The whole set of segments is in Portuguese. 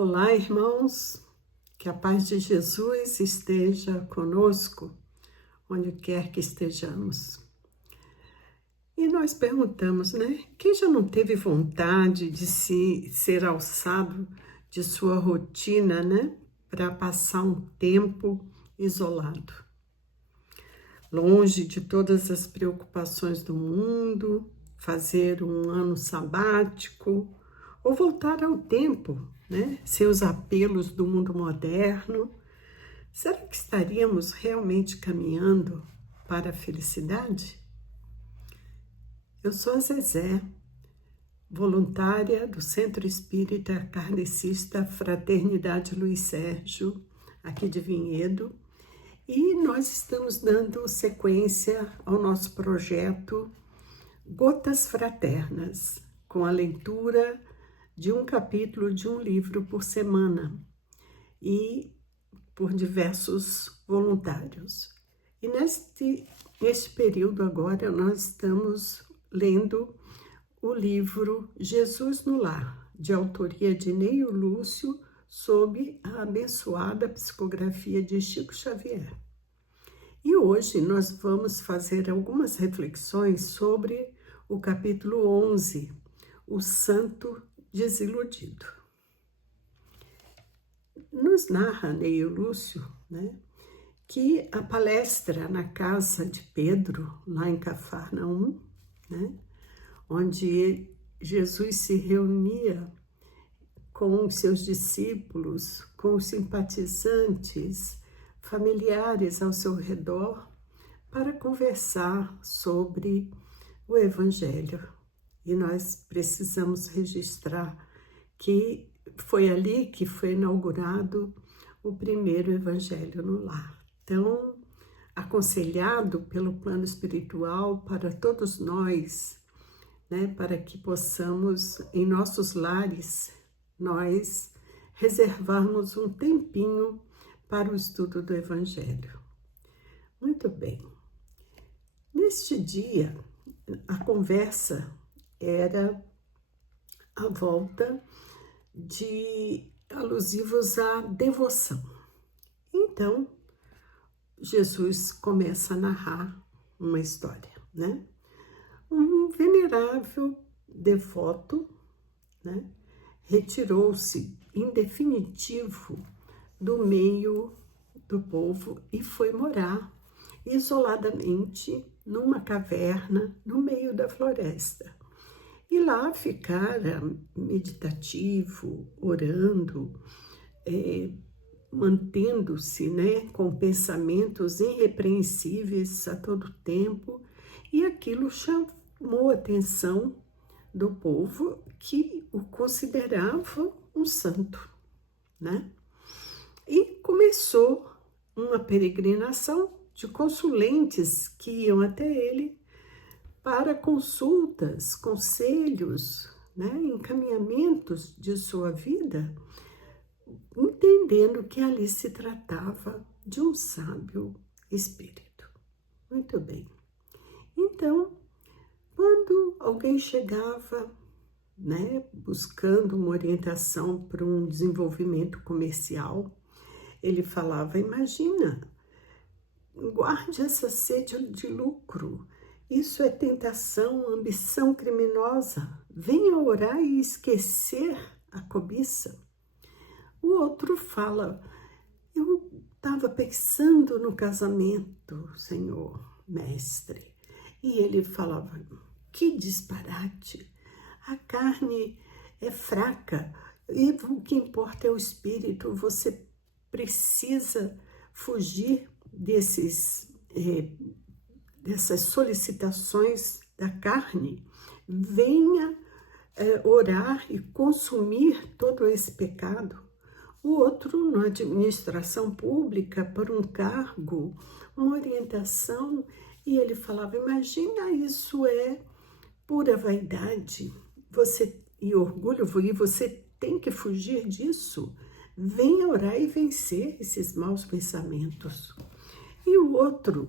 Olá, irmãos, que a paz de Jesus esteja conosco, onde quer que estejamos. E nós perguntamos, né? Quem já não teve vontade de ser alçado de sua rotina, né? Para passar um tempo isolado, longe de todas as preocupações do mundo, fazer um ano sabático ou voltar ao tempo, né? Sem os apelos do mundo moderno. Será que estaríamos realmente caminhando para a felicidade? Eu sou a Zezé, voluntária do Centro Espírita Kardecista Fraternidade Luiz Sérgio, aqui de Vinhedo, e nós estamos dando sequência ao nosso projeto Gotas Fraternas, com a leitura de um capítulo de um livro por semana e por diversos voluntários. E neste período agora nós estamos lendo o livro Jesus no Lar, de autoria de Neio Lúcio, sob a abençoada psicografia de Chico Xavier. E hoje nós vamos fazer algumas reflexões sobre o capítulo 11, o Santo Desiludido. Nos narra Neio Lúcio, né, que a palestra na casa de Pedro, lá em Cafarnaum, né, onde Jesus se reunia com os seus discípulos, com os simpatizantes, familiares ao seu redor, para conversar sobre o Evangelho. E nós precisamos registrar que foi ali que foi inaugurado o primeiro Evangelho no Lar. Então, aconselhado pelo plano espiritual para todos nós, né, para que possamos, em nossos lares, nós reservarmos um tempinho para o estudo do Evangelho. Muito bem. Neste dia, a conversa era à volta de alusivos à devoção. Então, Jesus começa a narrar uma história, né? Um venerável devoto, né, retirou-se em definitivo do meio do povo e foi morar isoladamente numa caverna no meio da floresta. E lá ficara meditativo, orando, mantendo-se, né, com pensamentos irrepreensíveis a todo tempo, e aquilo chamou a atenção do povo, que o considerava um santo, né? E começou uma peregrinação de consulentes que iam até ele para consultas, conselhos, né, encaminhamentos de sua vida, entendendo que ali se tratava de um sábio espírito. Muito bem. Então, quando alguém chegava, né, buscando uma orientação para um desenvolvimento comercial, ele falava: imagina, guarde essa sede de lucro, isso é tentação, ambição criminosa, venha orar e esquecer a cobiça. O outro fala: eu estava pensando no casamento, Senhor, mestre. E ele falava: que disparate, a carne é fraca e o que importa é o espírito, você precisa fugir dessas solicitações da carne, venha orar e consumir todo esse pecado. O outro, na administração pública, para um cargo, uma orientação, e ele falava: imagina, isso é pura vaidade, e orgulho, e você tem que fugir disso. Venha orar e vencer esses maus pensamentos. E o outro,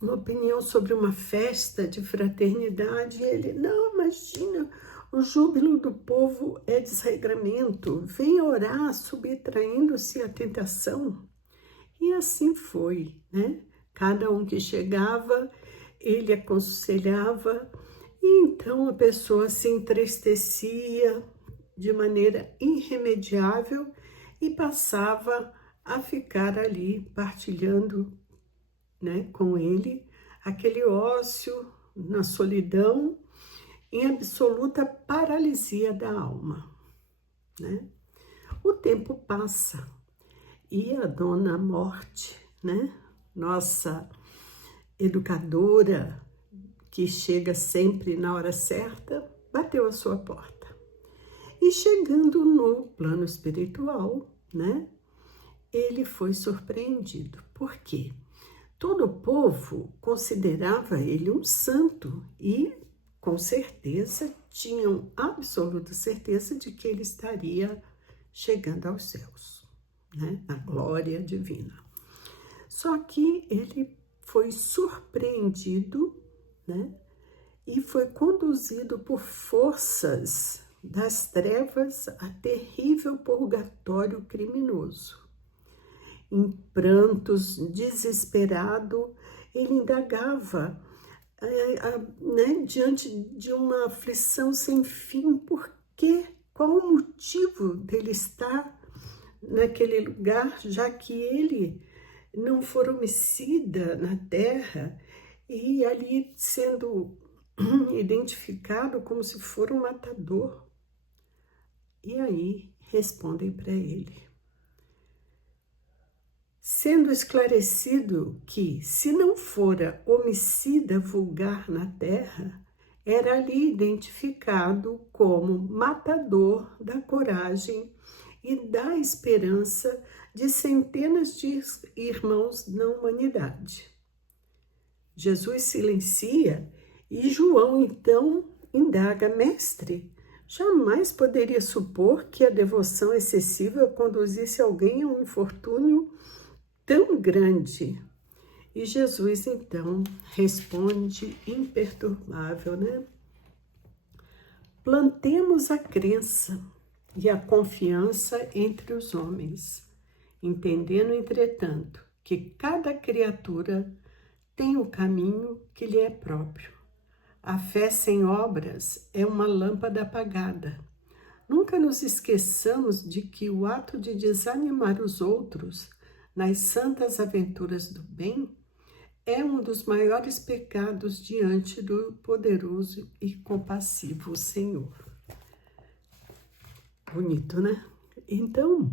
uma opinião sobre uma festa de fraternidade, ele: não, imagina, O júbilo do povo é desregramento, vem orar subtraindo-se à tentação. E assim foi, né? Cada um que chegava, ele aconselhava, e então a pessoa se entristecia de maneira irremediável e passava a ficar ali partilhando, né, com ele aquele ócio na solidão, em absoluta paralisia da alma, né? O tempo passa e a Dona Morte, né, nossa educadora, que chega sempre na hora certa, bateu a sua porta. E chegando no plano espiritual, né, ele foi surpreendido. Por quê? Todo o povo considerava ele um santo e, com certeza, tinham absoluta certeza de que ele estaria chegando aos céus, né, na glória divina. Só que ele foi surpreendido, né, e foi conduzido por forças das trevas a terrível purgatório criminoso. Em prantos, desesperado, ele indagava, né, diante de uma aflição sem fim, por quê? Qual o motivo dele estar naquele lugar, já que ele não for homicida na terra e ali sendo identificado como se for um matador? E aí respondem para ele, sendo esclarecido que, se não fora homicida vulgar na terra, era ali identificado como matador da coragem e da esperança de centenas de irmãos na humanidade. Jesus silencia e João então indaga, mestre, jamais poderia supor que a devoção excessiva conduzisse alguém a um infortúnio tão grande. E Jesus então responde imperturbável, né? Plantemos a crença e a confiança entre os homens, entendendo, entretanto, que cada criatura tem o caminho que lhe é próprio. A fé sem obras é uma lâmpada apagada. Nunca nos esqueçamos de que o ato de desanimar os outros nas santas aventuras do bem é um dos maiores pecados diante do poderoso e compassivo Senhor. Bonito, né? Então,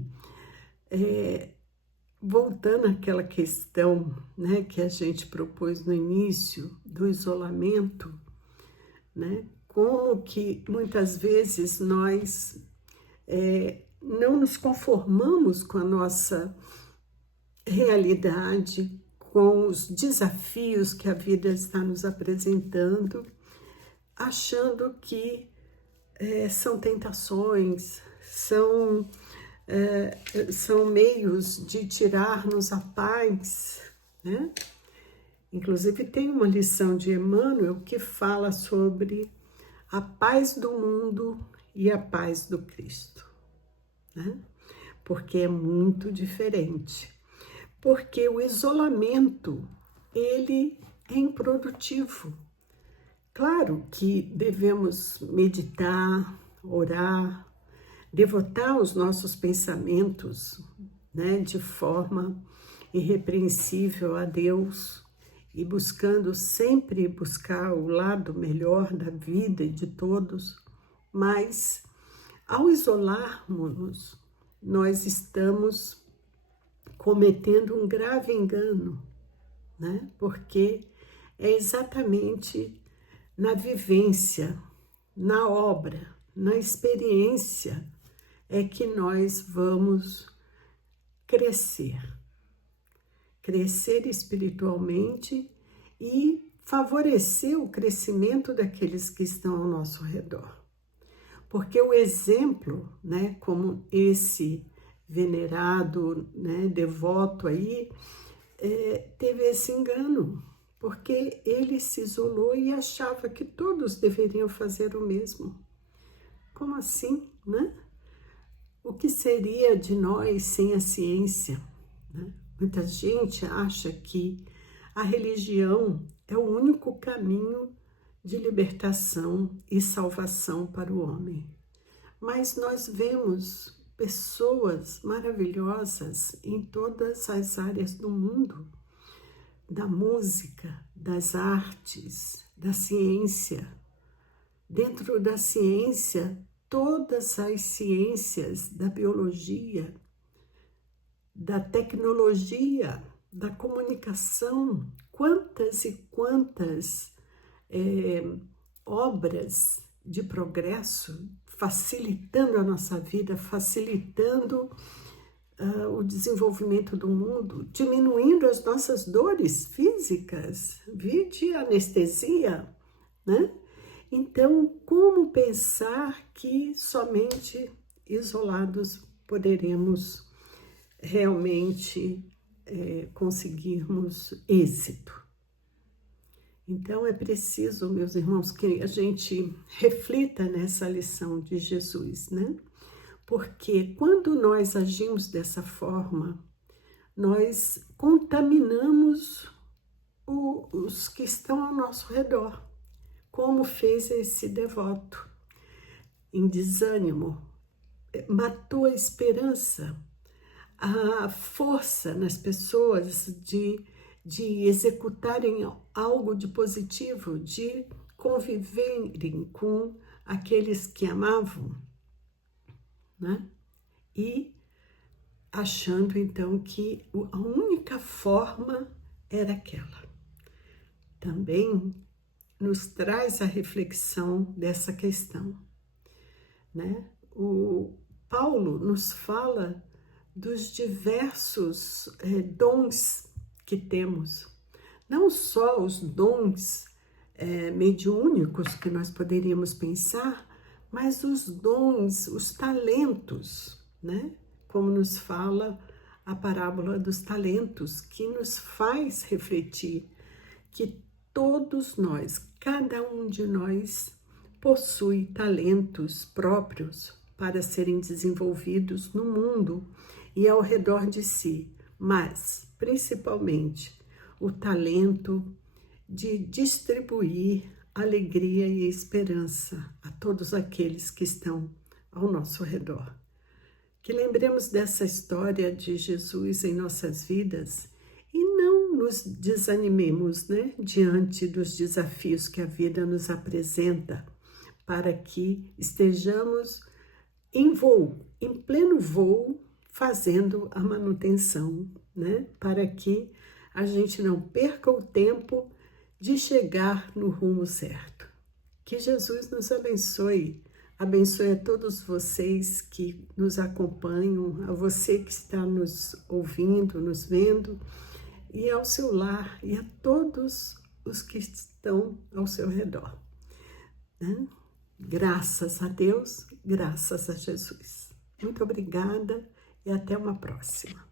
voltando àquela questão, né, que a gente propôs no início do isolamento, né, como que muitas vezes nós não nos conformamos com a nossa realidade, com os desafios que a vida está nos apresentando, achando que são tentações, são meios de tirar-nos a paz, né? Inclusive tem uma lição de Emmanuel que fala sobre a paz do mundo e a paz do Cristo, né? Porque é muito diferente. Porque o isolamento, ele é improdutivo. Claro que devemos meditar, orar, devotar os nossos pensamentos, né, de forma irrepreensível a Deus e sempre buscar o lado melhor da vida e de todos, mas ao isolarmos-nos, nós estamos cometendo um grave engano, né? Porque é exatamente na vivência, na obra, na experiência é que nós vamos crescer espiritualmente e favorecer o crescimento daqueles que estão ao nosso redor. Porque o exemplo, né, como esse venerado, né, devoto aí, teve esse engano, porque ele se isolou e achava que todos deveriam fazer o mesmo. Como assim, né? O que seria de nós sem a ciência, né? Muita gente acha que a religião é o único caminho de libertação e salvação para o homem. Mas nós vemos pessoas maravilhosas em todas as áreas do mundo, da música, das artes, da ciência. Dentro da ciência, todas as ciências da biologia, da tecnologia, da comunicação, quantas e quantas obras de progresso, facilitando a nossa vida, facilitando o desenvolvimento do mundo, diminuindo as nossas dores físicas, vide anestesia, né? Então, como pensar que somente isolados poderemos realmente conseguirmos êxito? Então, é preciso, meus irmãos, que a gente reflita nessa lição de Jesus, né? Porque quando nós agimos dessa forma, nós contaminamos os que estão ao nosso redor, como fez esse devoto, em desânimo, matou a esperança, a força nas pessoas de executarem algo de positivo, de conviverem com aqueles que amavam, né? E achando então que a única forma era aquela. Também nos traz a reflexão dessa questão, né? O Paulo nos fala dos diversos dons que temos, não só os dons mediúnicos que nós poderíamos pensar, mas os dons, os talentos, né? Como nos fala a parábola dos talentos, que nos faz refletir que todos nós, cada um de nós, possui talentos próprios para serem desenvolvidos no mundo e ao redor de si, mas principalmente o talento de distribuir alegria e esperança a todos aqueles que estão ao nosso redor. Que lembremos dessa história de Jesus em nossas vidas e não nos desanimemos, né, diante dos desafios que a vida nos apresenta, para que estejamos em voo, em pleno voo, fazendo a manutenção, né, para que a gente não perca o tempo de chegar no rumo certo. Que Jesus nos abençoe. Abençoe a todos vocês que nos acompanham, a você que está nos ouvindo, nos vendo, e ao seu lar, e a todos os que estão ao seu redor, né? Graças a Deus, graças a Jesus. Muito obrigada e até uma próxima.